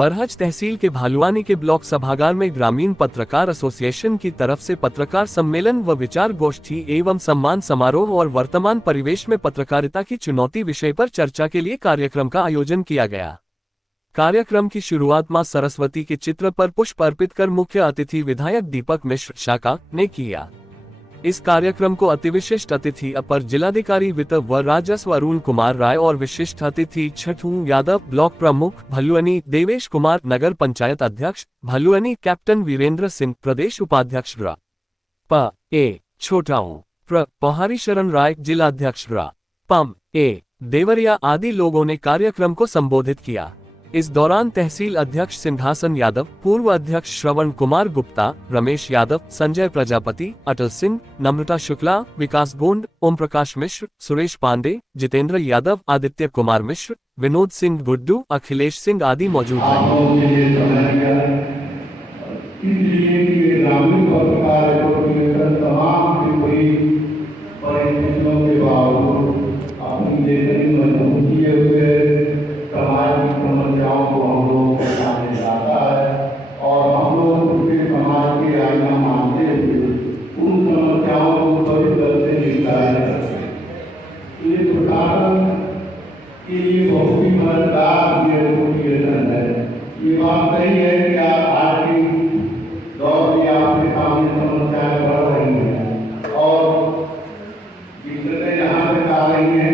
बरहज तहसील के भालुआनी के ब्लॉक सभागार में ग्रामीण पत्रकार एसोसिएशन की तरफ से पत्रकार सम्मेलन व विचार गोष्ठी एवं सम्मान समारोह और वर्तमान परिवेश में पत्रकारिता की चुनौती विषय पर चर्चा के लिए कार्यक्रम का आयोजन किया गया। कार्यक्रम की शुरुआत मां सरस्वती के चित्र पर पुष्प अर्पित कर मुख्य अतिथि विधायक दीपक मिश्र शाका ने किया। इस कार्यक्रम को अतिविशिष्ट अतिथि अपर जिलाधिकारी वित्त व राजस्व अरुण कुमार राय और विशिष्ट अतिथि छठू यादव, ब्लॉक प्रमुख भलुअनी देवेश कुमार, नगर पंचायत अध्यक्ष भलुअनी कैप्टन वीरेंद्र सिंह, प्रदेश उपाध्यक्ष र प ए छोटाऊ प्र पहारी शरण राय, जिलाध्यक्ष र पम ए देवरिया आदि लोगों ने कार्यक्रम को संबोधित किया। इस दौरान तहसील अध्यक्ष सिंहासन यादव, पूर्व अध्यक्ष श्रवण कुमार गुप्ता, रमेश यादव, संजय प्रजापति, अटल सिंह, नम्रता शुक्ला, विकास गोंड, ओम प्रकाश मिश्र, सुरेश पांडे, जितेंद्र यादव, आदित्य कुमार मिश्र, विनोद सिंह गुड्डू, अखिलेश सिंह आदि मौजूद के लिए बहुत ही मददगार एसोसिएशन है। ये बात सही है कि आज की दौर में आपके सामने समस्याएं बढ़ रही हैं और दिक्कतें यहाँ तक आ रही हैं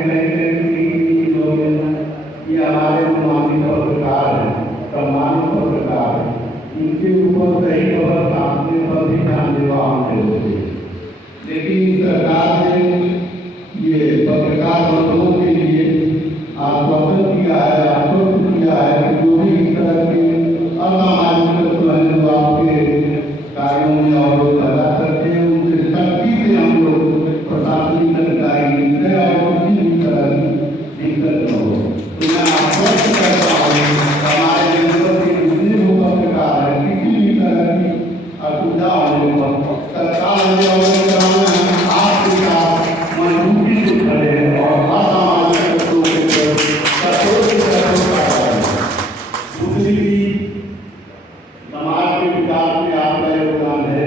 ये हमारे सम्मानित पत्रकार हैं, सम्मानित पत्रकार हैं, इनके ऊपर सही खबर सामने पर भी ध्यान देवा हमने। लेकिन सरकार ने ये पत्रकार बंधुओं के लिए आश्वासन किया है, आश्वस्त किया है कि जो भी इस तरह के असामाजिक तत्व हैं जो आपके कार्यों में अवरोध पैदा करते हैं उनसे सख्ती से हम लोग प्रशासनिक अधिकारी मिलते और किसी भी तरह की दिक्कत न हो। तो मैं आश्वस्त करता हूँ हमारे जनपद के जितने भी पत्रकार हैं किसी भी तरह की असुविधा होने पर सरकार आपके साथ मजबूती से खड़े हैं और असामाजिक तत्वों के समाज के विकास में आपका योगदान है।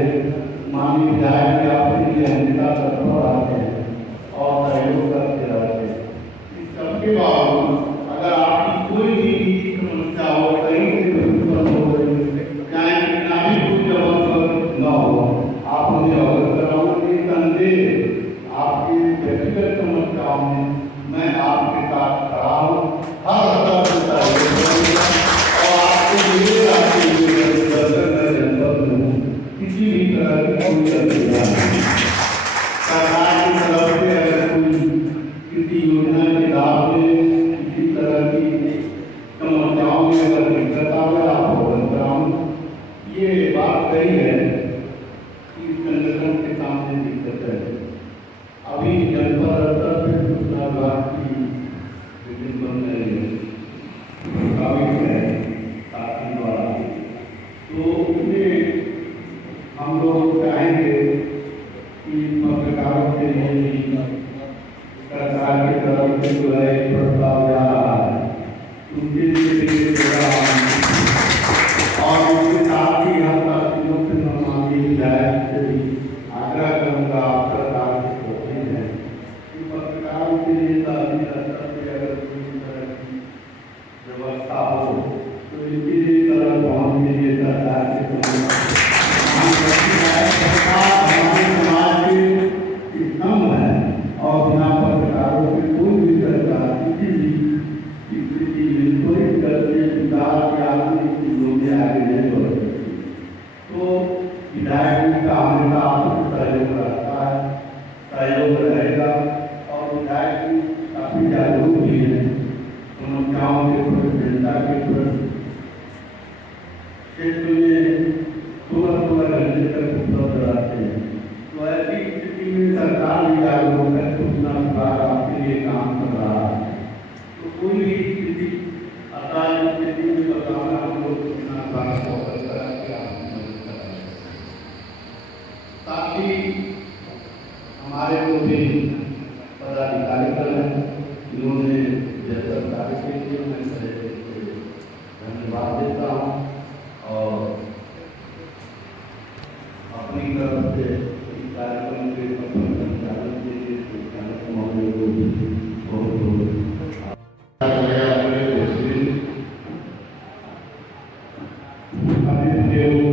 माननीय विधायक जी आपके लिए हमेशा तत्पर रहते हैं और सहयोग करते रहते हैं। इस सबके बावजूद अगर आपकी कोई भी समस्या हो, कहीं से उत्पन्न हो रही, चाहे कितना भी कोई जगह पर न हो, आप हमें अवगत कराओगे। संदेह आपकी व्यक्तिगत समस्याओं में मैं आपके साथ खड़ा हूँ, हर स्तर से और आपके लिए जनपद में किसी भी तरह की कोई असुविधा नहीं। सरकार की तरफ से अगर कोई किसी योजना के लाभ में किसी तरह की समस्याओं में अगर दिक्कत आवे आपको बताऊँ, ये बात सही है कि संगठन के सामने दिक्कत है। अभी जनपद स्तर पर सूचना विभाग की मीटिंग बन रही है साथी द्वारा, तो उसमें हम लोग चाहेंगे कि पत्रकारों के लिए सरकार की तरफ से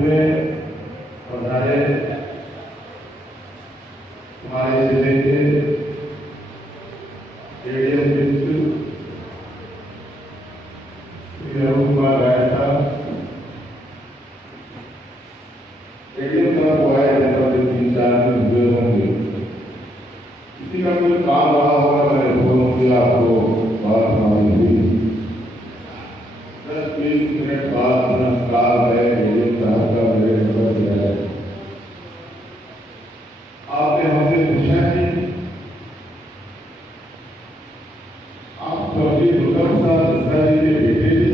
में पधारे हमारे जिले के एडीएम डिस्ट्रिक्ट श्री अरुण कुमार राय साहब, एडीएम साहब को आए जनपद 3-4 दिन हुए होंगे, इसी का कोई काम रहा होगा, मैंने फोन किया आपको, बात हमारी हुई। 10-20 मिनट बाद नमस्कार है, एडीएम साहब का मेरे नंबर दिया है। आपने हमसे पूछा कि आप चौधरी दुर्गा प्रसाद मिश्रा जी के बेटे जी?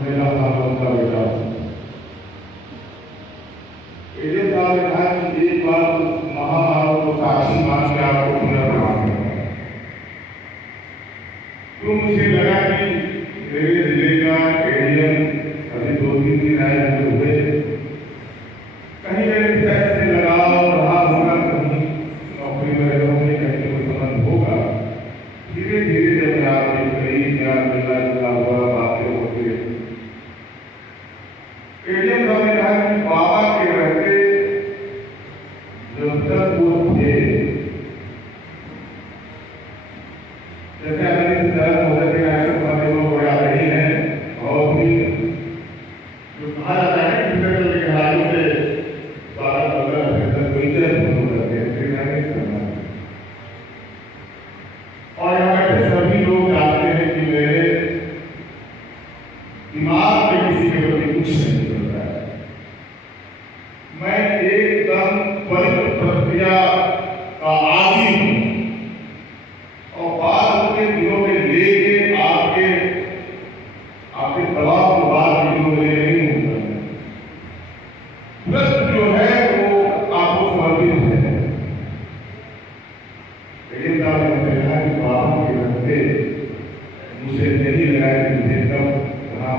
मेरा नाम उनका बेटा। एडीएम साहब ने कहा कि एक बार उस महामानव को साक्षी मान के आपको पुनर्प्रमाण करना है। तो मुझे लगा कि मेरे जिले का एडीएम अभी 2-3 दिन आए हुए, कहीं मेरे पिता से लगाव रहा होगा, कहीं नौकरी में रहे होंगे, कहीं कोई संबंध होगा। धीरे धीरे जब मैं आपके करीब ज्ञान मिलना जुला हुआ, बातें होती है। एडीएम साहब ने कहा कि बाबा के रहते जब तक वो थे, जैसे अभी दर्द हो रहे थे, हमारे लोग बड़ा रही है, और भी जो कहा जाता है कि फिजिकल खिलाड़ियों से 12-15 तक कोई देर फोन करते हैं, फिर नहीं करना। और यहाँ बैठे सभी लोग जानते हैं कि मेरे दिमाग में किसी के प्रति कुछ नहीं चल रहा है। मैं एकदम त्वरित प्रक्रिया का आदी हूँ, और बाद के दिनों में लेके आपके दबाव को बाद के दिनों में नहीं होता। तुरंत जो है वो आपको समर्पित है। लेकिन साहब ने मुझे कहा कि बाबा के रहते मुझे नहीं लगा कि मुझे कब कहाँ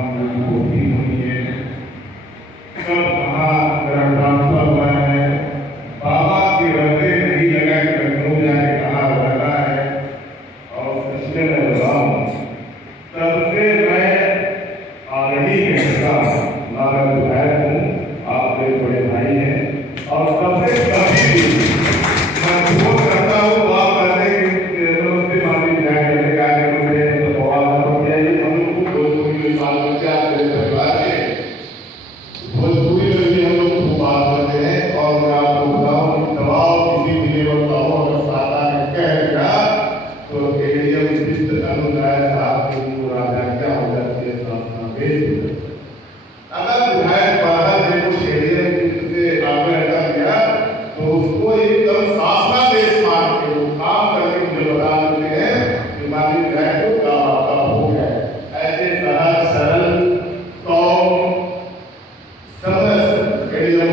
होती होनी है, कब कहाँ मेरा ट्रांसफर हुआ है। बाबा के रहते नहीं लगा कि लखनऊ जाके कहाँ रहना है, और सच में मैं बताऊँ, तब से मैं ऑलरेडी हमारा विधायक हूँ, आप मेरे बड़े भाई हैं, और सबसे कभी भी मैं फोन करता हूँ, आप कहते हैं नमस्ते माननीय विधायक करने का आगे मुझे सवाल हो गया। ये हम लोग को भोजपुरी में बात करते हैं, आप मेरे परिवार के भोजपुरी में भी हम लोग खूब बात करते हैं। और मैं आपको बताऊँ कि दबाव किसी भी लेवल का हो, अगर सादा ने कह दिया तो एडीएम शिष्ट अरुण राय साहब की राजज्ञा हो जाती है, शासना भेज देते हैं। अगर विधायक बाहर ने कुछ एडीएम से आगे हटा दिया तो उसको एकदम शासनादेश मान के वो काम करके मुझे बता देते हैं कि माननीय विधायक को काम आपका हो गया है। ऐसे सरल सरल सौम्य समरस एडीएम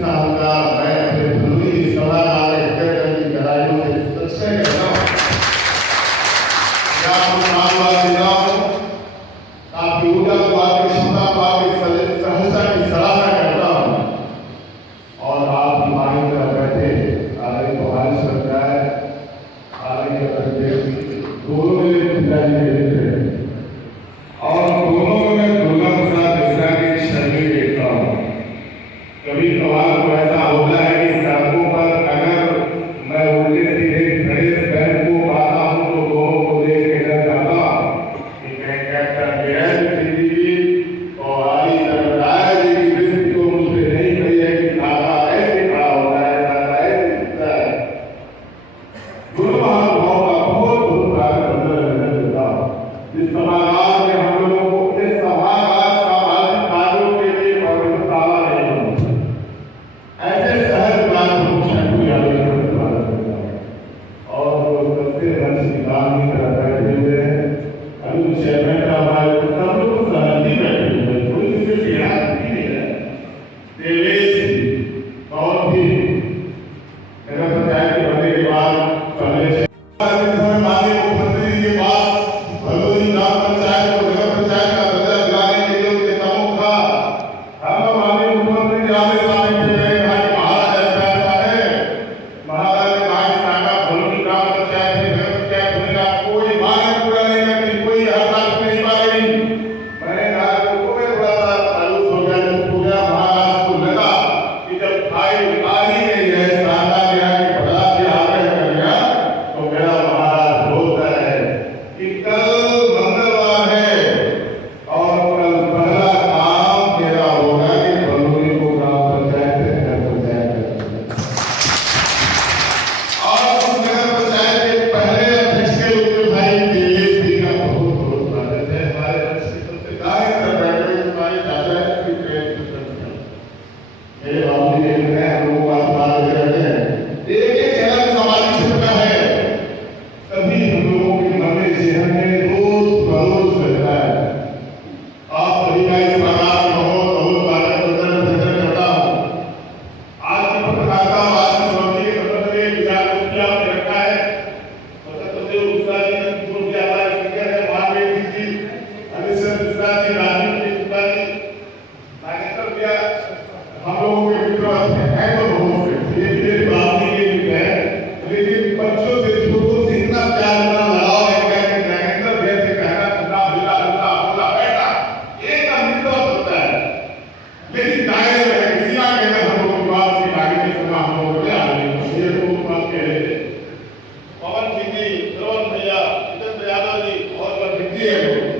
साहब का मैं अपने भूमि सभा वाले की गहराइयों से सच्चाई करता हूँ। आपकी ऊर्जा को, आपकी क्षमता को, आपकी सहजता की सराहना करता हूँ। और आप माई में बैठे आगे को बारिश करता है, आगे के बच्चे दोनों मेरे पिताजी मेरे थे, और दोनों में मैं दुर्गा प्रसाद मिश्रा की छवि देखता हूँ। कभी कभार को ऐसा होता है कि सड़कों पर अगर मैं उल्टे सीधे खड़े पैर को पाता हूँ तो दोनों को देख के डर जाता कि कहीं क्या कर गया और आई सरकार जी की दृष्टि को गुजराती राजनीति सुधारी नागेंद्र भैया हम लोगों के मित्र है तो बहुत से ये मेरी बात नहीं है लेकिन बच्चों से छोटों से इतना प्यार इतना लगाव है कि नागेंद्र भैया से कहना सुना बिला बिला बोला बेटा एक का मित्र होता है लेकिन दायरे में किसी ना कहना हम लोग विश्वास की आगे के समय हम लोग ले आ रहे ये तो बात कह रहे थे पवन सिंह जी श्रवण भैया जितेंद्र यादव जी और बंदी है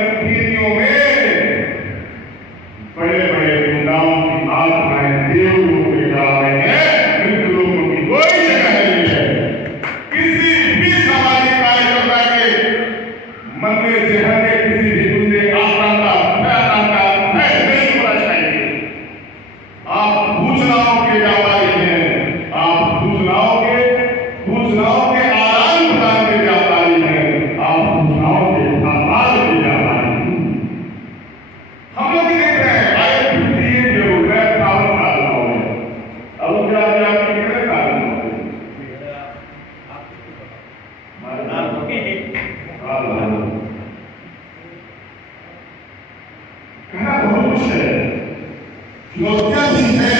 परिस्थितियों में बड़े बड़े गुंडाओं की आत्माएं देवलोक में जा रहे हैं, मृत्यु लोगों की कोई जगह नहीं है। किसी भी सामाजिक कार्यकर्ता के मन में जहन में किसी भी गुंडे आता भय नहीं होना चाहिए। आप सूचनाओं के व्यापारी हैं, आप सूचनाओं के आदान प्रदान के व्यापारी हैं, आप सूचनाओं के आधार के व्यापारी हैं। हम लोग देख रहे हैं आए ये जरूर है काम साधना हो गया। अब क्या कितने साधना हो गए कहना बहुत कुछ है, चुनौतियां भी है।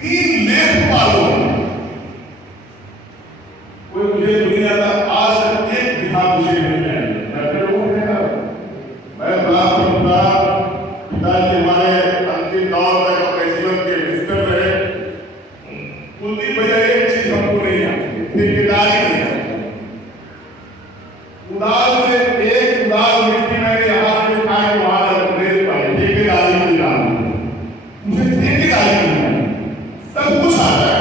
3 लेख पालो, कोई मुझे दुनिया का आज तक एक बिहार मुझे नहीं चाहिए। मैं लोग हैं, मैं बड़ा पिताजी हमारे अंतिम दौर तक अपने जीवन के बिस्तर रहे। कुलदीप भैया एक चीज हमको नहीं आती, ठेकेदारी नहीं आती। उदार से एक उदार मिट्टी मैंने यहाँ से उठाई वहां तक रेत पाई, ठेकेदारी नहीं जानती, मुझे ठेकेदारी नहीं आती। सब कुछ आता है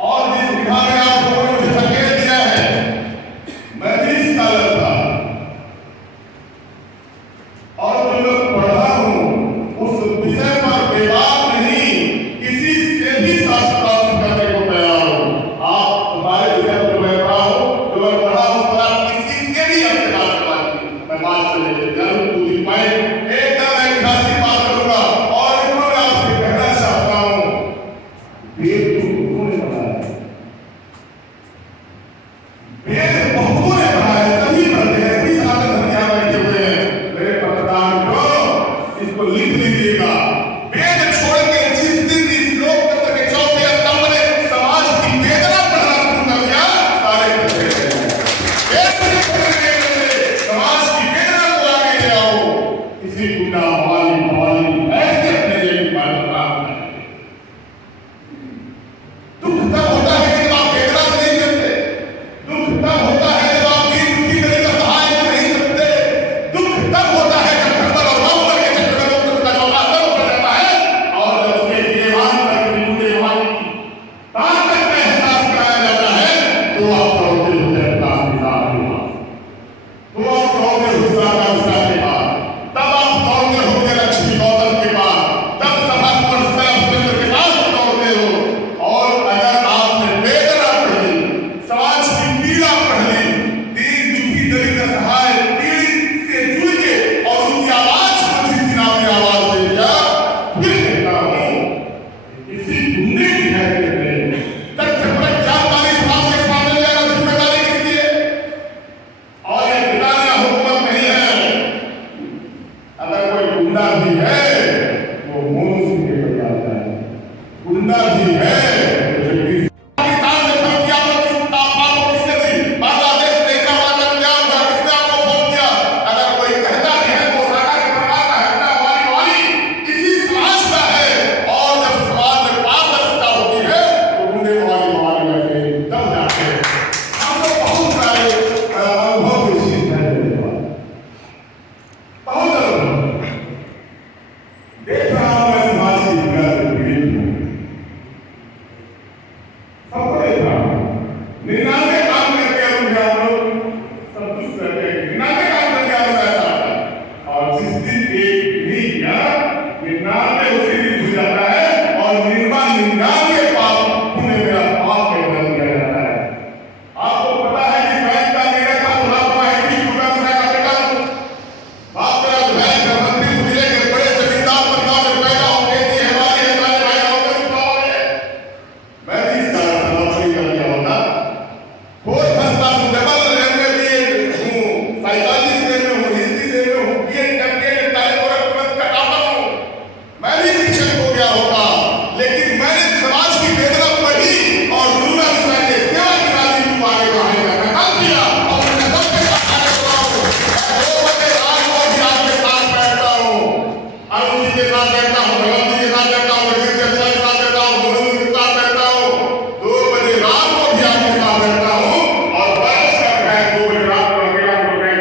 और जिस विधा में आप लोगों ने मुझे धकेल दिया है, मैं भी इस कालर था और जो मैं पढ़ रहा हूँ उस विषय पर बेबाक नहीं, किसी से भी शास्त्र प्राप्त करने को तैयार हूँ। आप हमारे विषय पर मैं पढ़ा हूँ, जो मैं पढ़ा उस पर आप किसी के भी आपसे बात करवाती, मैं बात से लेकर जरूर पूरी पाए एकदम एक खासी बात करूंगा। और इनको मैं आपसे कहना चाहता हूँ, वेद तो बहुतों ने पढ़ा है, वेद बहुतों ने पढ़ा है, सभी पढ़ते हैं, सभी साधक हम यहाँ बैठे हुए हैं। मेरे पत्रकार मित्रों, इसको लिख लीजिएगा। वेद छोड़ के जिस दिन इस लोकतंत्र के चौथे स्तंभ ने समाज की वेदना पढ़ना शुरू कर दिया, सारे बच्चे गए। वेद नहीं पढ़ने देंगे, समाज की वेदना को आगे ले आओ। किसी गुंडा भवाली ऐसे अपने लिए बात प्राप्त करें। दुख तब होता है जब आप वेदना से नहीं सकते, दुख तब होता है जब आप दीन दुखी करने का सहाय से नहीं सकते, दुख तब होता है जब धर्म और बाहुबल के चक्कर में लोकतंत्र का चौथा स्तंभ उतर जाता है और जब उसके जीवन तक गुंडे भवाली की ताकत का एहसास कराया जाता है, तो आप दौड़ते होते अपना हिसाब के पास, तो आप दौड़ते हुस्सा का हिस्सा के पास, तब आप दौड़ते होते लक्ष्मी गौतम के पास, तब सभा पर सरस्वती के पास दौड़ते हो। और अगर आपने वेदना पढ़ी, समाज की पीड़ा पढ़ी, दीन दुखी दलित असहाय पीड़ित से जुड़ के और उसकी आवाज को जिस दिन आपने आवाज दे दिया, फिर कहता हूँ किसी गुंडे की हैसियत में तथ्यपरक जानकारी समाज के सामने ले आना जिम्मेदारी किसकी है? और ये बिताना हुकूमत नहीं है। अगर कोई गुंडा भी है वो मुंह से निकल जाता है, गुंडा भी है पाकिस्तान से फोन किया, आपको किसने दी? बांग्लादेश ने क्या वादा किया होगा, किसने आपको फोन किया? अगर कोई कहता नहीं है वो साका के प्रकार का हटना वाली इसी समाज का है। और जब समाज में पारदर्शिता होती है तो गुंडे वाली में से दब जाते हैं। हम लोग बहुत सारे अनुभव की चीज है, बहुत अनुभव देख रहा हूं मैं समाज की विकास से पीड़ित हूं, सबको देख रहा हूं। 99 काम करके हम लोग सब कुछ करते हैं, 99 काम करके हम ऐसा आता है। और जिस दिन एक नहीं किया, 99 उसी दिन हो जाता है और 99 पाप पुण्य मेरा पाप में बदल दिया जाता है। आपको पता है कि बैंक का मेरे का बुला हुआ है कि रुपया का बेटा बाप मेरा बैंक का मंत्री जिले के बड़े जमींदार परिवार में पैदा होके थी, हमारे हमारे भाई होकर छुपाओ है। मैं भी इस कारण से नौकरी कर लिया होता, कोई फंसता हूँ, डबल एमए बीएड हूँ, साइकोलॉजी से में हूँ, हिस्ट्री से में हूँ, बीएड करके कार्यक्रम का टॉपर हूँ, मैं भी शिक्षक हो गया होता। लेकिन मैंने समाज की वेदना पढ़ी और गुरुना विषय के सेवा की राजनीति को आगे बढ़ाने का संकल्प लिया और मैंने सबके साथ आगे बढ़ा हूँ। मैं 2 बजे रात को भी आपके साथ बैठता हूँ, अरुण जी के साथ बैठता हूँ, भगवत जी के साथ बैठता हूँ, जगदीश के साथ बैठता हूँ, गोविंद के साथ बैठता हूँ। 2 बजे रात को भी आपके साथ बैठता हूँ और बैठ कर 2 बजे रात को अकेला हो बैठ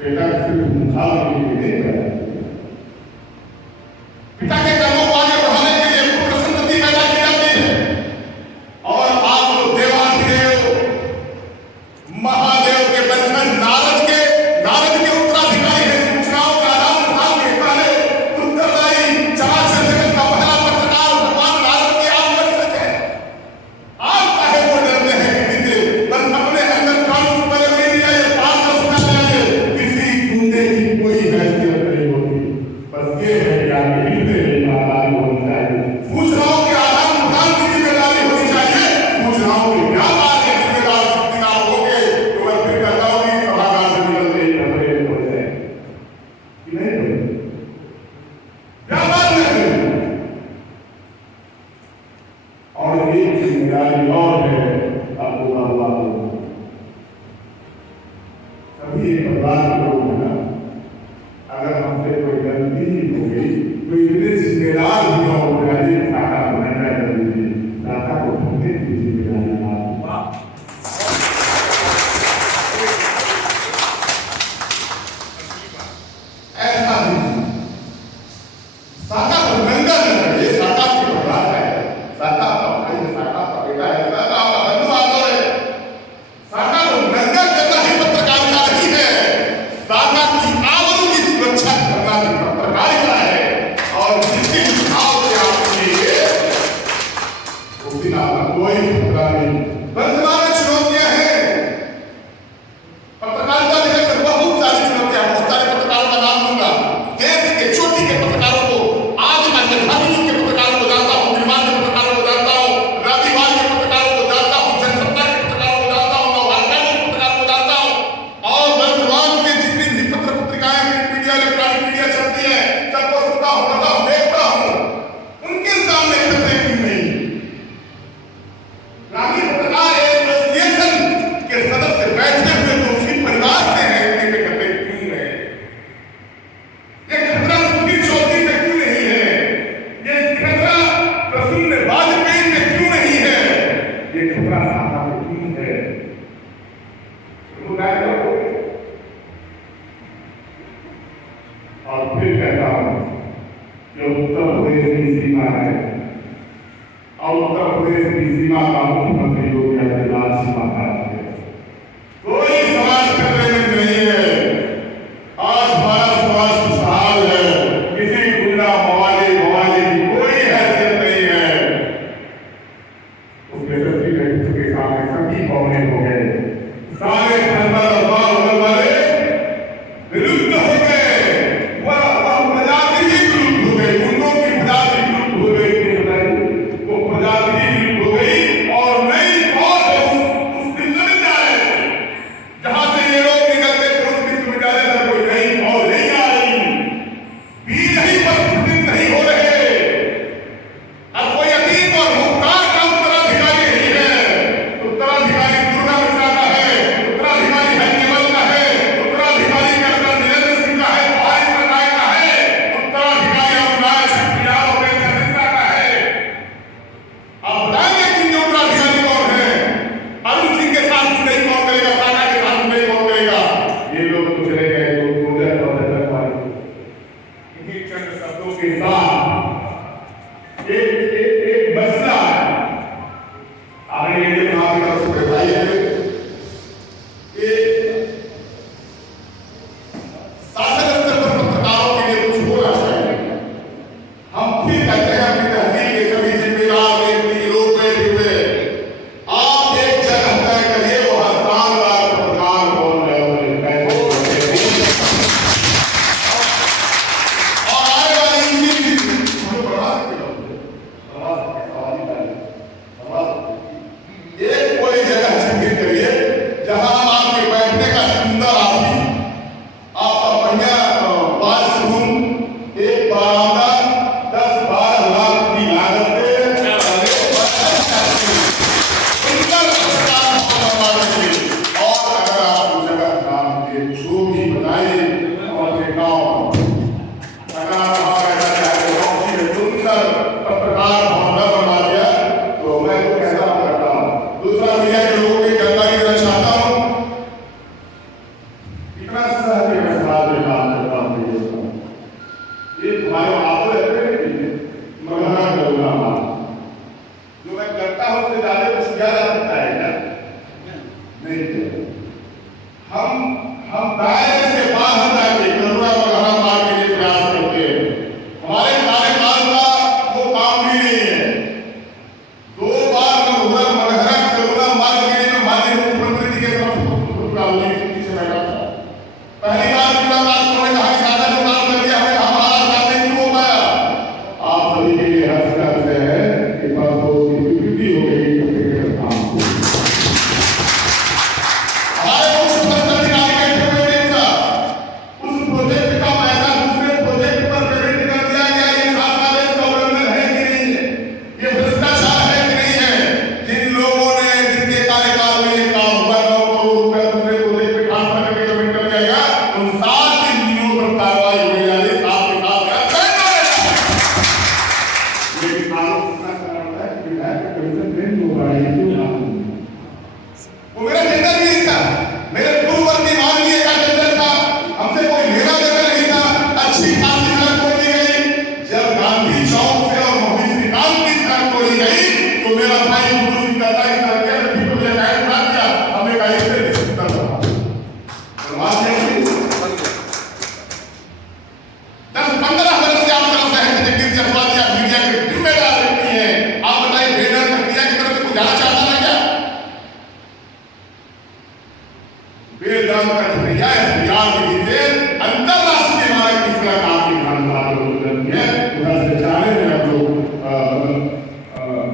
बेटा सिर्फ मुखाल के लिए नहीं पैदा किया, पिता के कर्मों को आगे बढ़ाने के लिए पुत्र संतति पैदा की जाती है। और आप लोग देवाधिदेव महादेव के वंशज नारद के उत्तराधिकारी हैं। सूचनाओं का आदान प्रदान के पहले उत्तरदायी चराचर जगत का पहला पत्रकार भगवान नारद के आप वंशज हैं। आप काहे को डरते हैं किसी से? बस अपने अंदर कानून बदल लीजिए, ये पारदर्शिता लाइए। किसी गुंडे की कोई हैसियत नहीं होती। बस ये है कि आपके हृदय में ईमानदारी होनी चाहिए, सूचनाओं के आदान प्रदान की जिम्मेदारी होनी चाहिए, सूचनाओं के व्यापार की जिम्मेदार जितनी आप होंगे तो मैं फिर कहता हूँ कि सभागार से निकलते ही खतरे में हो जाए कि नहीं हो व्यापार में। और एक जिम्मेदारी और है आपको सभी एक परिवार के लोग हैं ना, अगर हमसे कोई गलती हो गई, कोई इतने जिम्मेदार भी ना हो जाए, साका बनाना जरूरी है, साका को ढूंढने की जिम्मेदारी ऐसा नहीं। साका को गंगा न करे, साका की परिवार है, साका का भाई है, साका का बेटा है, साका का बंधु बांधव है। साका को गंगा करना ही पत्रकारिता नहीं है, साका की आबरू की सुरक्षा करना भी पत्रकारिता है। और जिसकी भाव से आपके उस दिन आपका कोई खतरा नहीं। वर्तमान में चुनौतियां हैं, पत्रकारिता जगत में बहुत सारी चुनौतियां, बहुत सारे पत्रकारों का नाम लूंगा। देश के चोटी के पत्रकारों को, आज का मेधावी युग के पत्रकारों को जानता हूँ, निर्माण के पत्रकारों को जानता हूँ, रातिवाद के पत्रकारों को जानता हूँ, जनसत्ता के पत्रकारों को जानता हूँ, नवभारत के पत्रकारों को जानता हूँ। और वर्तमान के जितनी भी पत्र पत्रिकाएं, प्रिंट मीडिया, इलेक्ट्रॉनिक मीडिया चलती है, सबको सुनता हूँ, पढ़ता हूँ, देखता हूँ। उनके सामने खतरे क्यों नहीं? ग्रामीण पत्रकार एसोसिएशन के सदस्य बैठे हुए तो उसी परिवार से हैं, इनके खतरे क्यों है? ये खतरा सुनील चौधरी में क्यों नहीं है? ये खतरा प्रसून वाजपेयी में क्यों नहीं है? ये खतरा साका में क्यों है? और फिर कहता हूं कि उत्तर प्रदेश की सीमा है, और उत्तर प्रदेश की सीमा का मुख्यमंत्री योगी आदित्यनाथ सीमा है। कोई समाज खतरे में नहीं है। आज हमारा समाज खुशहाल है, किसी गुंडा मवाली की कोई हैसियत नहीं है। उसके सभी व्यक्तित्व के सामने सभी पौने हो गए, सारे धर्म वाले विरुद्ध हो गए। वह प्रजाति ही विरुद्ध हो गई, गुंडों की प्रजाति विरुद्ध हो गई, वो प्रजाति ही विरुद्ध हो गई। और नई और उस विश्वविद्यालय से जहां से ये लोग निकलते थे, उस विश्वविद्यालय से कोई नई और नहीं आ रही, बीज ही प्रस्फुटित नहीं हो रहे। अब कोई अतीत और भूतकाल का उत्तराधिकारी नहीं है। उत्तराधिकारी दुर्गा मिश्रा का है, उत्तराधिकारी हरिकेवल का है, उत्तराधिकारी कर्नल नीलेंद्र सिंह का है, भाई सरनाय का है, उत्तराधिकारी अविनाश शक्तियाल और मिश्रा का है। अब बताएंगे कि ये उत्तराधिकारी कौन है? अरुण सिंह के साथ नहीं कौन करेगा, साका के साथ नहीं कौन करेगा? ये लोग तो चले गए जो गुजर और नजर वाले। इन्हीं चंद शब्दों के साथ एक मसला है। आपने ये जो कहा कि तरफ से बताइए कि शासन स्तर पर पत्रकारों के लिए कुछ होना चाहिए। हम फिर कहते हैं कि तहसील के सभी जिम्मेदार व्यक्ति लोग बैठे हुए, आप एक जगह तय करिए, वो हड़तालदार पत्रकार कौन है, उन्हें कैसे और आने वाली इसी बढ़ा सकते हो, एक कोई जगह चिन्हित करिए जहां आपके बैठने का सुंदर ऑफिस, आपका बढ़िया बाथरूम, एक बरामदा 10-12 लाख की लागत से सुंदर अस्पताल बनवा दीजिए। और अगर आप उस जगह नाम दे जो भी बताइए और गाँव अगर आप सुंदर पत्रकार भवन बनवा दिया तो मैं तो कहता करता हूँ। दूसरा मीडिया के लोगों की जानकारी देना चाहता हूँ कि कितना सहज व्यवहार में काम करता हूँ ये तुम्हारे आप मगहरा करूंगा जो मैं करता हूँ उससे ज्यादा कुछ किया जा सकता है क्या? नहीं किया। हम दायरे से बाहर जाके करुणा मगहरा मार के लिए प्रयास करते हैं। हमारे कार्यकाल का वो काम भी नहीं है। 2 बार मगहरा करुणा मार के लिए माननीय मुख्यमंत्री जी के पीछे बैठा था। पहली बार मुलाकात उन्होंने कहा कि सादा जो काम कर दिया हमें हमारा काम नहीं शुरू हो पाया। आप सभी के लिए हर्ष का विषय है कि परसों की स्वीकृति हो गई काम को। हमारे उस अधिकारी बैठे हुए थे साहब, उस प्रोजेक्ट का पैसा दूसरे प्रोजेक्ट पर पेमेंट कर दिया गया। ये शासनादेश का उल्लंघन है कि नहीं है? ये भ्रष्टाचार है कि नहीं है? जिन लोगों ने जिनके कार्यकाल में ये काम हुआ 9 करोड़ रुपए दूसरे प्रोजेक्ट पे ट्रांसफर करके पेमेंट कर दिया गया, उन 7 इंजीनियरों पर कार्रवाई हो जाए साथ के साथ लेकिन आरोप इतना सारा होता है कि विधायक का कमीशन ट्रेन हो रहा है क्यों ना वो मेरा टेंडर नहीं था, मेरे पूर्ववर्ती माननीय का टेंडर था, हमसे कोई लेना देना नहीं था। अच्छी खासी सड़क तोड़ी गई। जब गांधी चौक से और मोहित श्रीकांत की सड़क तोड़ी गई तो मेरा भाई गुरु सिंह कहता है सर क्या ठीक हो गया टाइम बना दिया हमें का इससे निश्चित रहा। 10-15 वर्ष से आप तरफ से जगदीश जसवाल या मीडिया के जिम्मेदार व्यक्ति हैं। आप बताइए बेनर प्रक्रिया की तरफ से कुछ जाना चाहता था क्या? बेदाम का प्रक्रिया एसपीआर विधि से अंतरराष्ट्रीय मार्ग की सड़क आपकी खानदार को उधर है उधर से जाने में आप लोग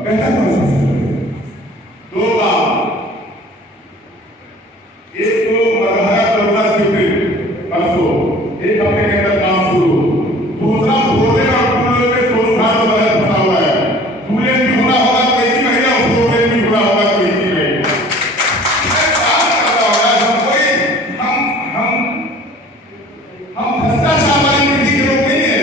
बेहतर महसूस करेंगे। 2 बार एक तो मगहरा करुणा स्वीकृत परसों 1 हफ्ते के अंदर काम शुरू। दूसरा भोले और पुलों में सोनू घाट वगैरह फंसा हुआ है। दूल्हे भी होना होगा तो इसी महीने और भोले भी होना होगा तो इसी महीने। हम भ्रष्टाचार वाली पीढ़ी के लोग नहीं है।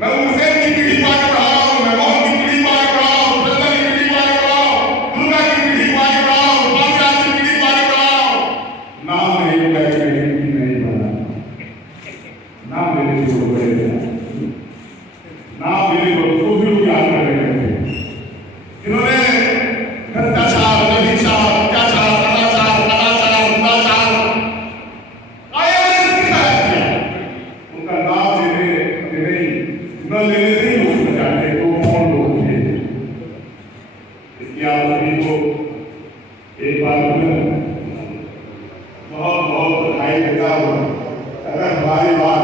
मैं हुसैन की पीढ़ी को आगे बढ़ा रहा हूँ, मैं मोहन की पीढ़ी को आगे बढ़ा रहा हूँ, सुंदर की पीढ़ी को आगे बढ़ा रहा हूँ, दुर्गा की पीढ़ी को आगे बढ़ा रहा हूँ, बाबूराज की पीढ़ी को आगे बढ़ा रहा हूँ। नाम नहीं नहीं बना नाम लेने से हो गए नाम लेने को भी लोग याद कर रहे थे जिन्होंने भ्रष्टाचार व्यभिचार अत्याचार अनाचार अनाचार दुराचार उनका नाम लेने न लेने से ही लोग जाते तो कौन लोग थे। इसलिए आप सभी को एक बार बहुत बहुत बधाई देता हूँ। अगर हमारी बात